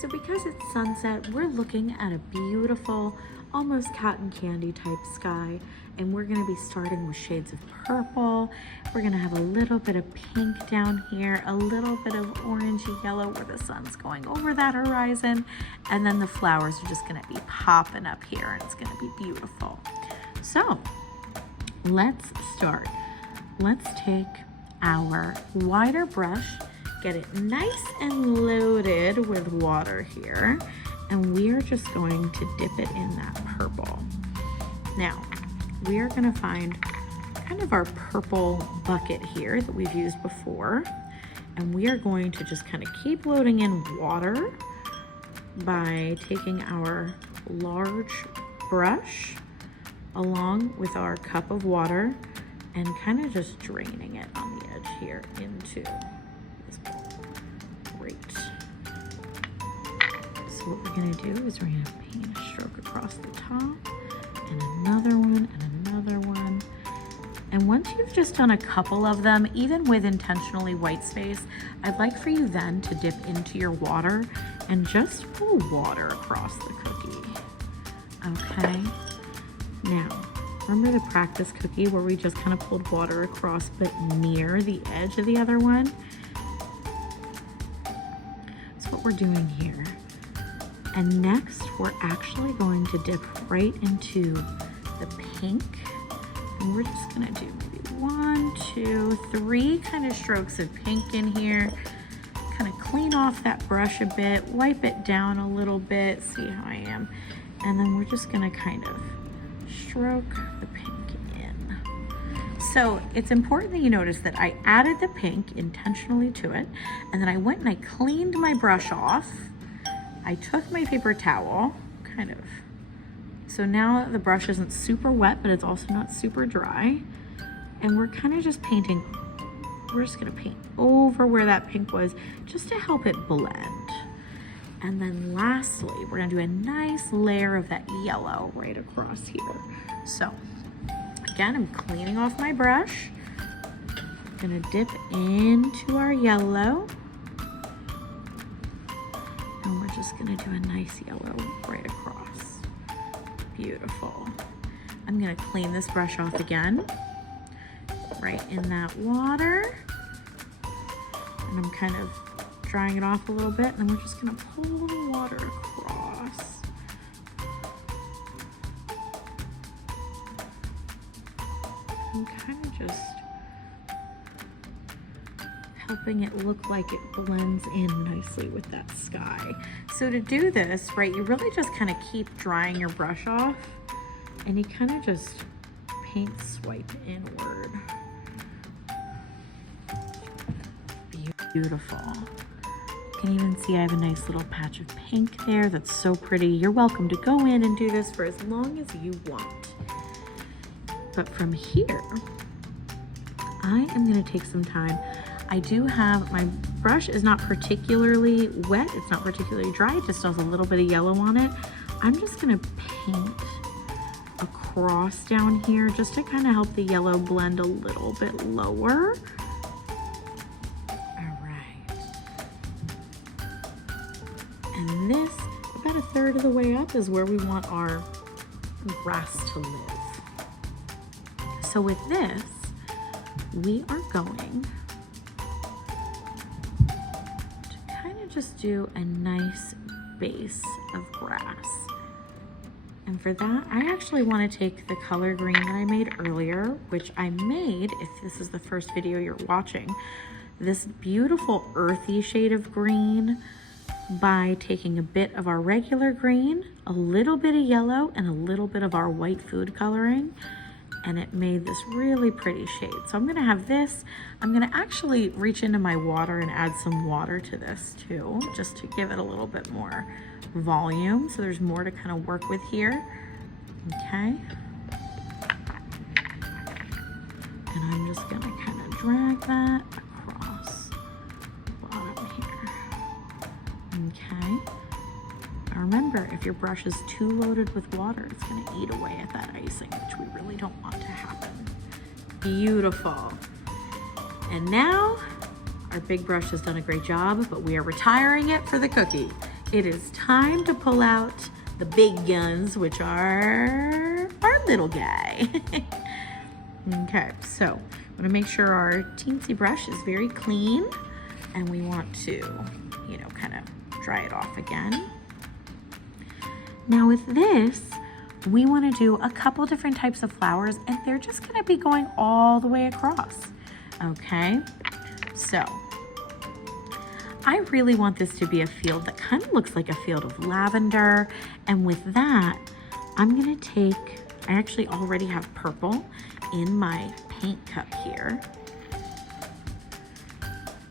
So because it's sunset, we're looking at a beautiful, almost cotton candy type sky. And we're gonna be starting with shades of purple. We're gonna have a little bit of pink down here, a little bit of orangey yellow where the sun's going over that horizon. And then the flowers are just gonna be popping up here and it's gonna be beautiful. So let's start. Let's take our wider brush, get it nice and loaded with water here, and we are just going to dip it in that purple. Now, we are gonna find kind of our purple bucket here that we've used before, and we are going to just kind of keep loading in water by taking our large brush along with our cup of water and kind of just draining it on the edge here into this bowl. Great. So what we're gonna do is we're gonna paint a stroke across the top and another one and another one. And once you've just done a couple of them, even with intentionally white space, I'd like for you then to dip into your water and just pull water across the cookie. Okay? Now, remember the practice cookie where we just kind of pulled water across but near the edge of the other one? That's what we're doing here. And next, we're actually going to dip right into the pink. And we're just gonna do maybe 1, 2, 3 kind of strokes of pink in here. Kind of clean off that brush a bit, wipe it down a little bit, see how I am. And then we're just gonna kind of stroke the pink in. So it's important that you notice that I added the pink intentionally to it, and then I went and I cleaned my brush off. I took my paper towel, kind of, so now the brush isn't super wet, but it's also not super dry. And we're kind of just painting, we're just gonna paint over where that pink was just to help it blend. And then lastly, we're gonna do a nice layer of that yellow right across here. So again, I'm cleaning off my brush. I'm gonna dip into our yellow. And we're just gonna do a nice yellow right across. Beautiful. I'm gonna clean this brush off again, right in that water. And I'm kind of drying it off a little bit, and then we're just gonna pull the water across. And kind of just helping it look like it blends in nicely with that sky. So to do this, right, you really just kind of keep drying your brush off, and you kind of just paint swipe inward. Beautiful. You can even see I have a nice little patch of pink there that's so pretty. You're welcome to go in and do this for as long as you want. But from here, I am gonna take some time. I do have, my brush is not particularly wet, it's not particularly dry, it just has a little bit of yellow on it. I'm just gonna paint across down here just to kind of help the yellow blend a little bit lower. And this, about a third of the way up, is where we want our grass to live. So with this, we are going to kind of just do a nice base of grass. And for that, I actually want to take the color green that I made earlier, which I made, if this is the first video you're watching, this beautiful earthy shade of green, by taking a bit of our regular green, a little bit of yellow, and a little bit of our white food coloring, and it made this really pretty shade. So I'm gonna have this, I'm gonna actually reach into my water and add some water to this too, just to give it a little bit more volume, so there's more to kind of work with here, okay? And I'm just gonna kind of drag that across the bottom here. Okay. Now remember, if your brush is too loaded with water, it's going to eat away at that icing, which we really don't want to happen. Beautiful. And now our big brush has done a great job, but we are retiring it for the cookie. it is time to pull out the big guns, which are our little guy. Okay, so I'm gonna make sure our teensy brush is very clean, and we want to, you know, kind of dry it off again. Now with this, we want to do a couple different types of flowers, and they're just going to be going all the way across. Okay, so I really want this to be a field that kind of looks like a field of lavender, and with that, I'm going to take, I actually already have purple in my paint cup here,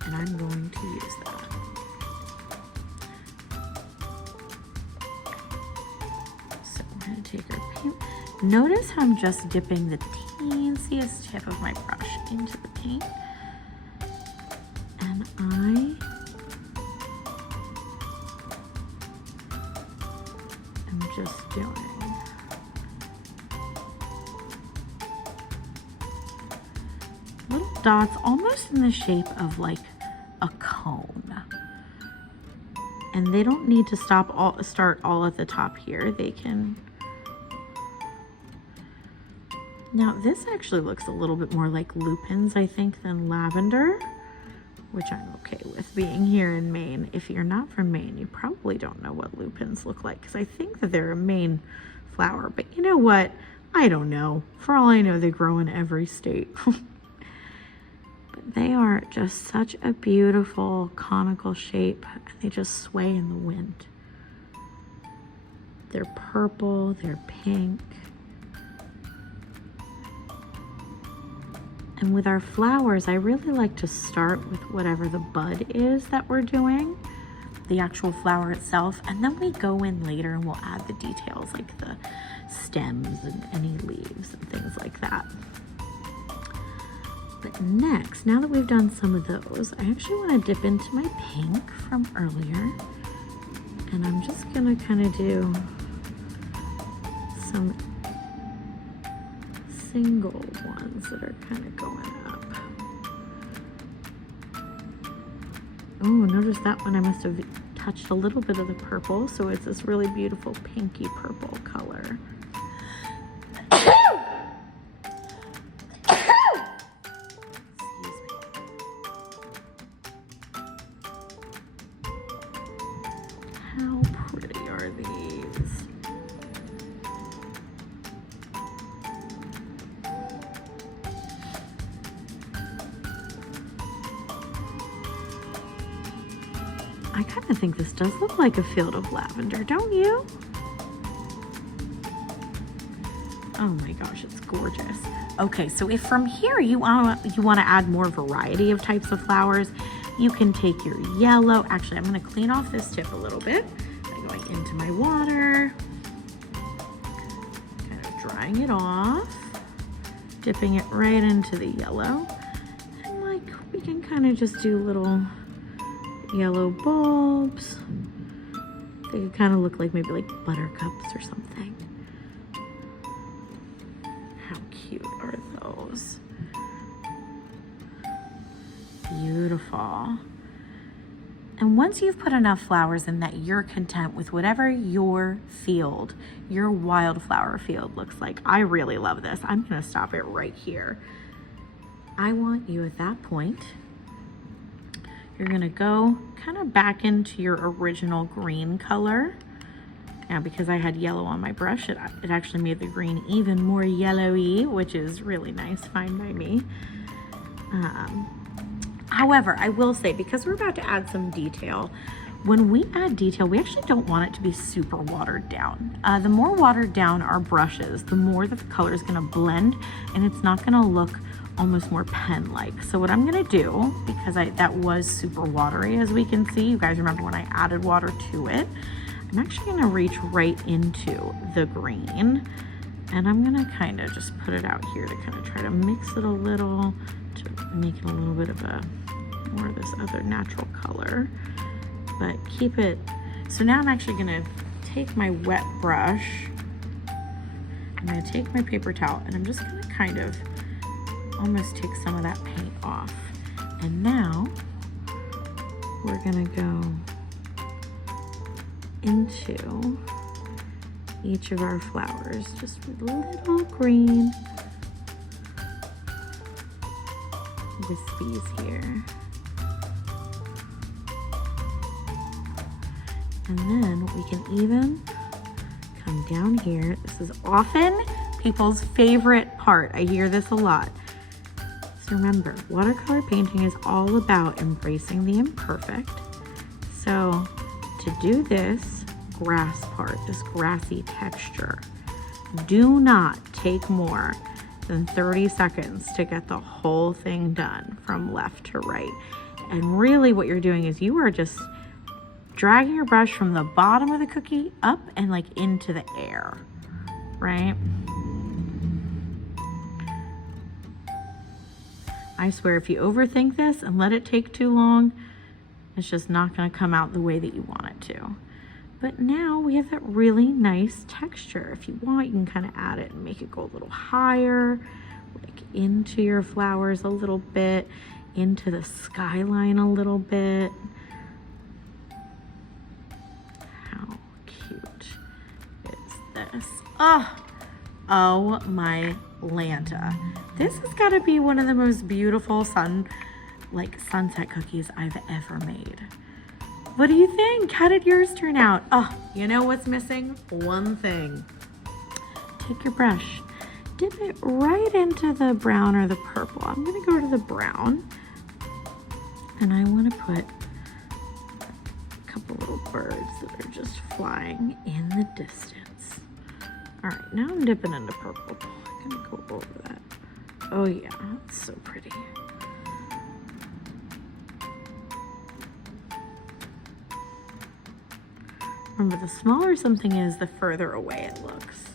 and I'm going to use that. Take our paint. Notice how I'm just dipping the teensiest tip of my brush into the paint, and I am just doing little dots almost in the shape of like a cone. And they don't need to start all at the top here. They can. Now this actually looks a little bit more like lupins, I think, than lavender, which I'm okay with being here in Maine. If you're not from Maine, you probably don't know what lupins look like, because I think that they're a Maine flower, but you know what? I don't know. For all I know, they grow in every state. But they are just such a beautiful conical shape, and they just sway in the wind. They're purple, they're pink. And with our flowers, I really like to start with whatever the bud is that we're doing, the actual flower itself, and then we go in later and we'll add the details like the stems and any leaves and things like that. But next, now that we've done some of those, I actually want to dip into my pink from earlier, and I'm just gonna kind of do some single ones that are kind of going up. Oh, notice that one I must have touched a little bit of the purple, so it's this really beautiful pinky purple color. How pretty are these? I kind of think this does look like a field of lavender, don't you? Oh my gosh, it's gorgeous. Okay, so if from here you want to add more variety of types of flowers, you can take your yellow. Actually, I'm going to clean off this tip a little bit by going into my water, kind of drying it off, dipping it right into the yellow, and like we can kind of just do little yellow bulbs. They could kind of look like maybe like buttercups or something. How cute are those? Beautiful. And once you've put enough flowers in that you're content with whatever your field, your wildflower field looks like, I really love this. I'm gonna stop it right here. I want you at that point, you're gonna go kind of back into your original green color. Now, because I had yellow on my brush, it actually made the green even more yellowy, which is really nice, fine by me. However, I will say, because we're about to add some detail, when we add detail, we actually don't want it to be super watered down. The more watered down our brush is, the more the color is gonna blend, and it's not gonna look almost more pen-like. So what I'm gonna do, because that was super watery, as we can see, you guys remember when I added water to it, I'm actually gonna reach right into the green, and I'm gonna kind of just put it out here to kind of try to mix it a little, to make it a little bit of a more of this other natural color, but keep it. So now I'm actually gonna take my wet brush, I'm gonna take my paper towel, and I'm just gonna kind of almost take some of that paint off. And now we're gonna go into each of our flowers, just with a little green wispies here. And then we can even come down here. This is often people's favorite part. I hear this a lot. So remember, watercolor painting is all about embracing the imperfect. So to do this grass part, this grassy texture, do not take more than 30 seconds to get the whole thing done from left to right. And really what you're doing is you are just dragging your brush from the bottom of the cookie up and like into the air, right? I swear if you overthink this and let it take too long, it's just not gonna come out the way that you want it to. But now we have that really nice texture. If you want, you can kind of add it and make it go a little higher, like into your flowers a little bit, into the skyline a little bit. How cute is this? Oh my Lanta. This has got to be one of the most beautiful sunset cookies I've ever made. What do you think? How did yours turn out? Oh, you know what's missing? One thing. Take your brush, dip it right into the brown or the purple. I'm gonna go to the brown, and I want to put a couple little birds that are just flying in the distance. All right, now I'm dipping into purple. I'm gonna go over that. Oh yeah, it's so pretty. Remember, the smaller something is, the further away it looks.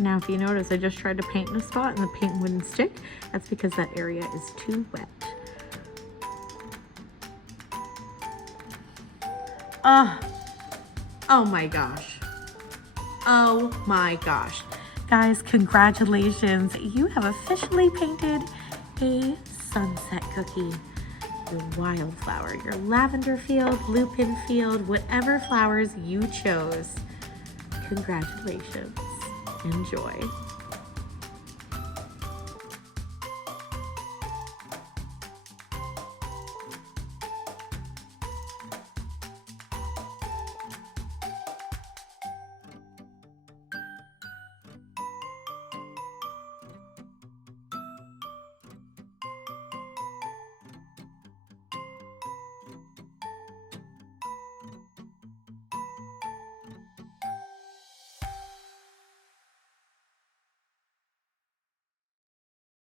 Now, if you notice, I just tried to paint in a spot and the paint wouldn't stick. That's because that area is too wet. Oh my gosh. Oh my gosh. Guys, congratulations. You have officially painted a sunset cookie. Your wildflower, your lavender field, lupin field, whatever flowers you chose. Congratulations. Enjoy.